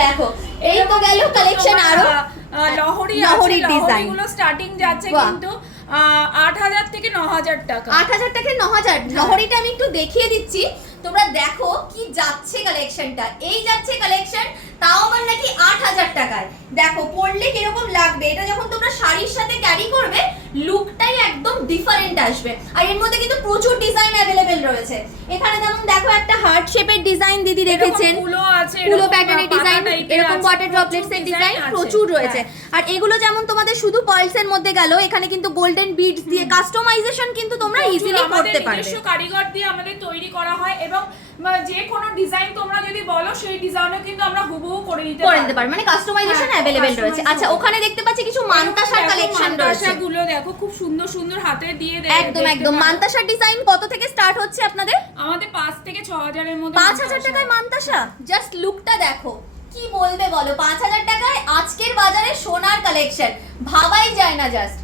দেখো এই তো গেল কালেকশন। আরো লহরি ডিজাইন গুলো স্টার্টিং যাচ্ছে কিন্তু 8000 থেকে 9000 টাকা। 8000 থেকে 9000। লহরিটা আমি একটু দেখিয়ে দিচ্ছি, তোমরা দেখো কি যাচ্ছে কালেকশনটা। এই যাচ্ছে কালেকশন, তাও আবার নাকি 8000 টাকায়। দেখো পরলে কিরকম লাগবে, এটা যখন তোমরা শাড়ির সাথে ক্যারি করবে লুকটাই একদম ডিফারেন্ট আসবে। আর এর মধ্যে কিন্তু প্রচুর ডিজাইন অ্যাভেলেবেল রয়েছে। এখানে যেমন দেখো একটা হার্ট শেপের ডিজাইন দিদি রেখেছেন, ফুলো প্যাটার্নের ডিজাইন, এরকম ওয়াটার ড্রপলেটস এর ডিজাইন প্রচুর রয়েছে। আর এগুলো যেমন তোমাদের শুধু পার্লসের মধ্যে গেল, এখানে কিন্তু গোল্ডেন বিডস দিয়ে কাস্টমাইজেশন কিন্তু তোমরা ইজিলি করতে পারবে। নিজস্ব কারিগর দিয়ে আমাদের তৈরি করা হয় এবং যে কোনো ডিজাইন তোমরা যদি বলো সেই ডিজাইনও কিন্তু আমরা হুবহু করে দিতে পারি, মানে কাস্টমাইজেশন अवेलेबल রয়েছে। আচ্ছা ওখানে দেখতে পাচ্ছি কিছু মান্তাসার কালেকশন রয়েছে। মান্তাসাগুলো দেখো খুব সুন্দর সুন্দর হাতে দিয়ে দেয়। একদম মান্তাসার ডিজাইন কত থেকে স্টার্ট হচ্ছে আপনাদের? আমাদের 5 থেকে 6000 এর মধ্যে। 5000 টাকায় মান্তাসা? জাস্ট লুকটা দেখো, কি বলবে বলো। 5000 টাকায় আজকের বাজারে সোনার কালেকশন ভাবাই যায় না জাস্ট।